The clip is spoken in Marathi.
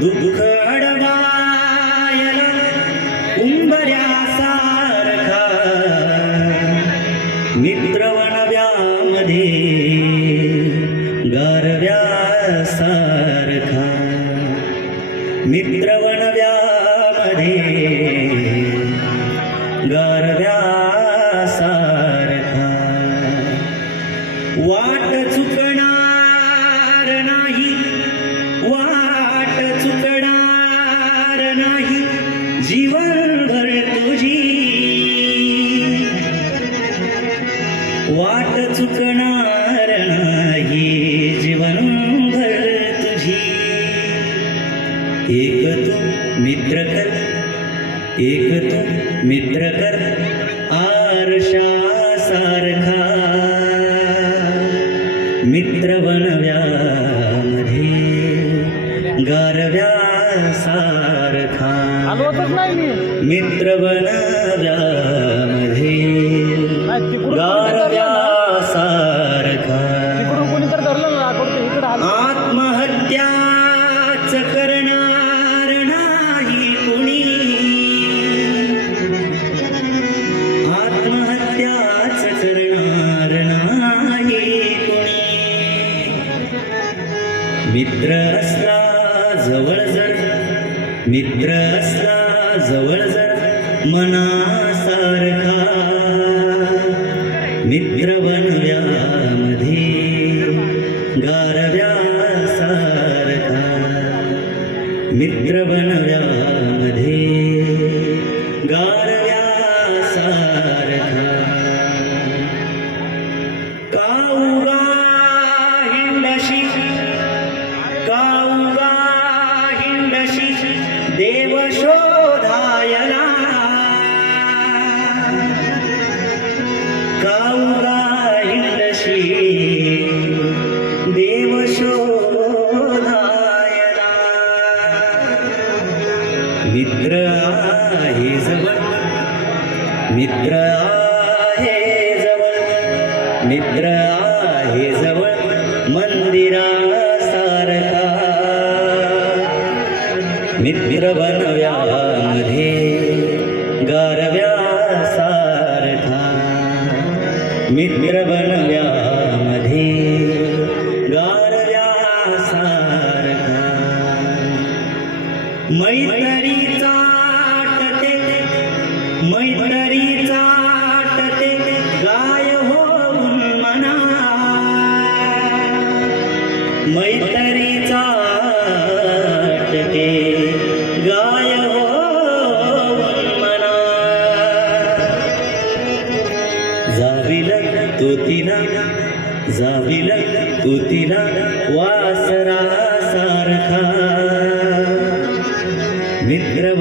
दुःख अडवायला उंबऱ्यासारखा मित्रवनव्यामध्ये गारव्यासारखा मित्रवनव्यामध्ये गारव्यासारखा वाट चुकणार नाही वा वाट चुकणार नाही जीवनभर तुझी. एक तू मित्र कर एक तू मित्र कर आरशासारखा. मित्र बनव्यामध्ये नाही मी. मित्र बनव्यामध्ये नाही मित्र असला जवळ मनासारखा. मित्र बनव्यामध्ये गारव्यासारखा. मित्र बनव्यामध्ये गारव्या मित्र आहे जवळ. मित्र आहे जवळ. मित्र आहे जवळ. मंदिरासारखा. मित्र बनव्या मैत्रीचा आटते गाय होऊन मना मैत्रीचा आटते गाय होऊन मना जाविल तिला जाविल तिला वासरा सारखा मित्र